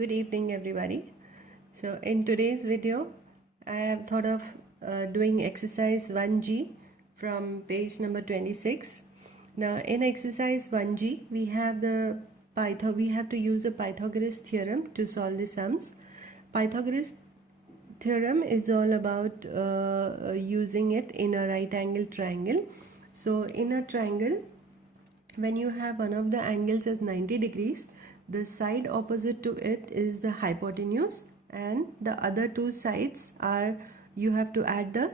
Good evening everybody. So in today's video I have thought of doing exercise 1G from page number 26. Now in exercise 1G we have to use a Pythagoras theorem to solve the sums. Pythagoras theorem is all about using it in a right angle triangle. So in a triangle, when you have one of the angles as 90 degrees, the side opposite to it is the hypotenuse, and the other two sides are, you have to add the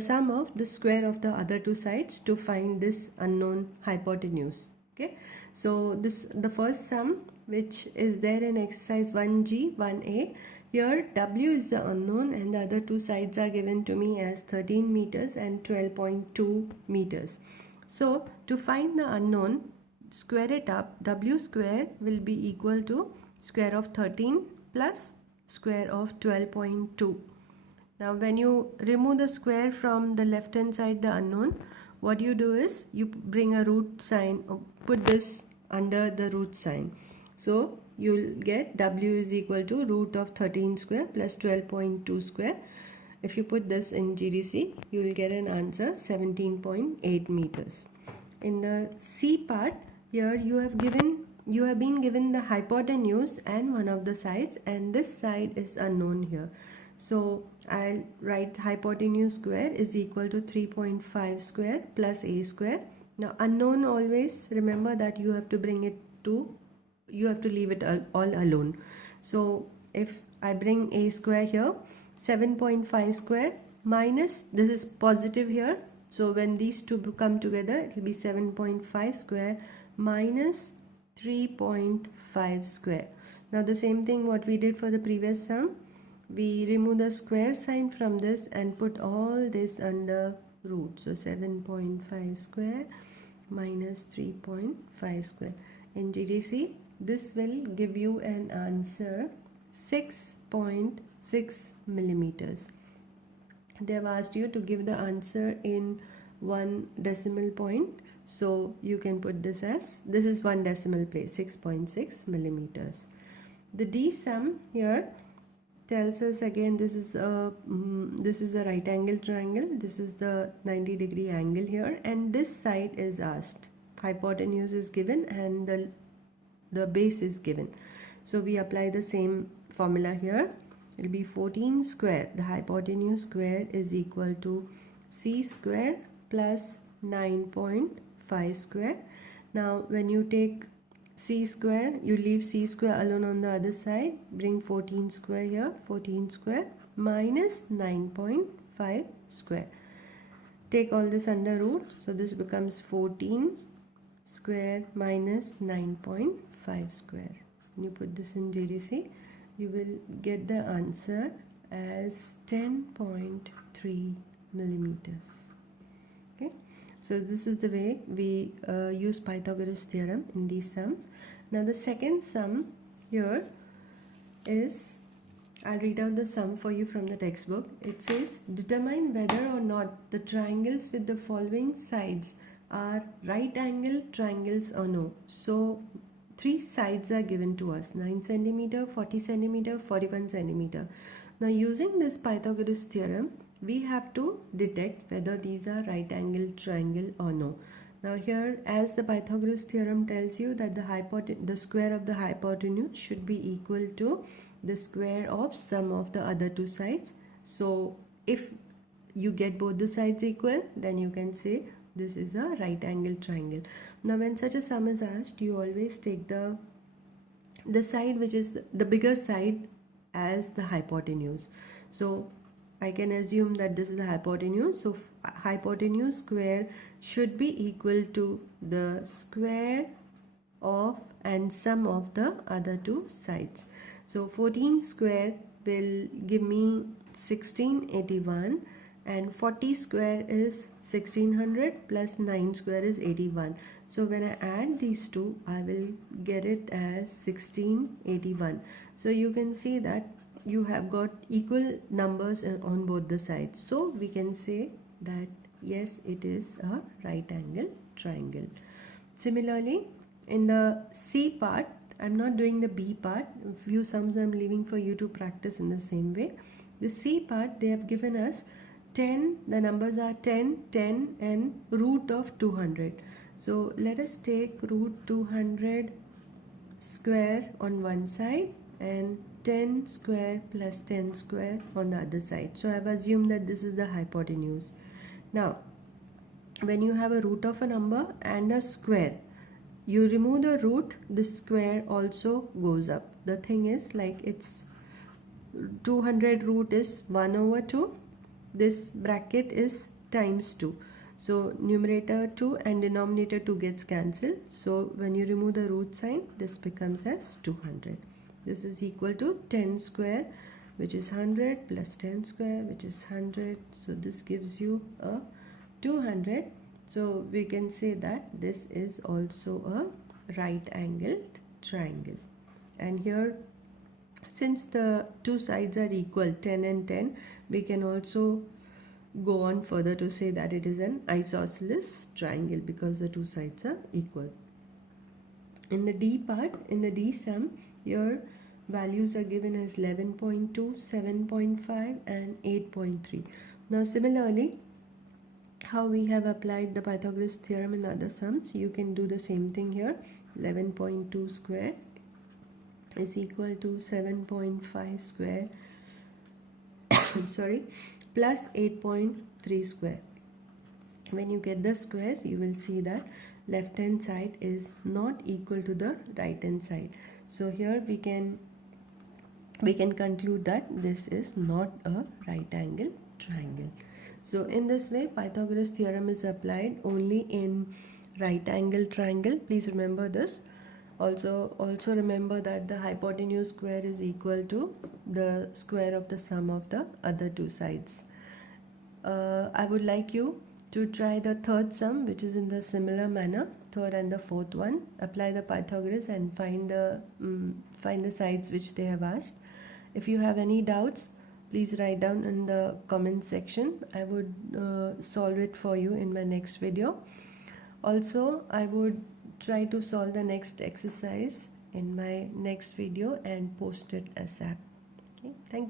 sum of the square of the other two sides to find this unknown hypotenuse. Okay, so the first sum which is there in exercise 1G 1A, here W is the unknown and the other two sides are given to me as 13 meters and 12.2 meters. So to find the unknown, square it up. W square will be equal to square of 13 plus square of 12.2. Now when you remove the square from the left hand side, the unknown, what you do is you bring a root sign, or put this under the root sign. So you'll get W is equal to root of 13 square plus 12.2 square. If you put this in GDC, you will get an answer 17.8 meters. In the C part, here you have been given the hypotenuse and one of the sides, and this side is unknown here. So I'll write hypotenuse square is equal to 3.5 square plus a square. Now unknown, always remember that you have to leave it all alone. So if I bring a square here, 7.5 square minus, this is positive here, so when these two come together it will be 7.5 square minus 3.5 square. Now the same thing what we did for the previous sum, we remove the square sign from this and put all this under root. So 7.5 square minus 3.5 square. In GDC, this will give you an answer 6.6 millimeters. They have asked you to give the answer in 1 decimal point, so you can put this as, this is 1 decimal place, 6.6 millimeters. The D sum here tells us again this is a right angle triangle. This is the 90 degree angle here, and this side is asked. Hypotenuse is given and the base is given. So we apply the same formula here. It will be 14 square, the hypotenuse square, is equal to C square plus 9.5 square. Now when you take C square, you leave C square alone on the other side, bring 14 square here, 14 square minus 9.5 square. Take all this under root, so this becomes 14 square minus 9.5 square. When you put this in GDC, you will get the answer as 10.3 millimeters. Okay, so this is the way we use Pythagoras theorem in these sums. Now the second sum here is, I'll read out the sum for you from the textbook. It says, determine whether or not the triangles with the following sides are right angle triangles or no. So 3 sides are given to us, 9 centimeter, 40 centimeter, 41 centimeter. Now using this Pythagoras theorem, we have to detect whether these are right angle triangle or no. Now here, as the Pythagoras theorem tells you that the square of the hypotenuse should be equal to the square of sum of the other two sides. So if you get both the sides equal, then you can say this is a right angle triangle. Now when such a sum is asked, you always take the side which is the bigger side as the hypotenuse. So I can assume that this is the hypotenuse, so hypotenuse square should be equal to the square of and sum of the other two sides. So 14 square will give me 1681, and 40 square is 1600 plus 9 square is 81. So when I add these two, I will get it as 1681. So you can see that you have got equal numbers on both the sides. So we can say that yes, it is a right angle triangle. Similarly, in the C part, I'm not doing the B part. A few sums I'm leaving for you to practice in the same way. The C part, they have given us 10, the numbers are 10, 10 and root of 200. So let us take root 200 square on one side and 10 square plus 10 square on the other side. So I've assumed that this is the hypotenuse. Now, when you have a root of a number and a square, you remove the root, the square also goes up. The thing is, like, it's 200 root is 1 over 2. This bracket is times 2. So numerator 2 and denominator 2 gets cancelled. So when you remove the root sign, this becomes as 200. This is equal to 10 square, which is 100, plus 10 square, which is 100. So this gives you a 200. So we can say that this is also a right angled triangle. And here, since the two sides are equal, 10 and 10, we can also go on further to say that it is an isosceles triangle because the two sides are equal. In the D part, in the D sum, your values are given as 11.2, 7.5 and 8.3. Now similarly, how we have applied the Pythagoras theorem in the other sums, you can do the same thing here. 11.2 square is equal to 7.5 square sorry, plus 8.3 square. When you get the squares, you will see that left hand side is not equal to the right hand side. So here we can conclude that this is not a right angle triangle. So in this way, Pythagoras theorem is applied only in right angle triangle. Please remember this. Also remember that the hypotenuse square is equal to the square of the sum of the other two sides. I would like you to try the third sum, which is in the similar manner, third and the fourth one. Apply the Pythagoras and find the sides which they have asked. If you have any doubts, please write down in the comment section. I would solve it for you in my next video. Also, I would try to solve the next exercise in my next video and post it ASAP. Okay, thank you.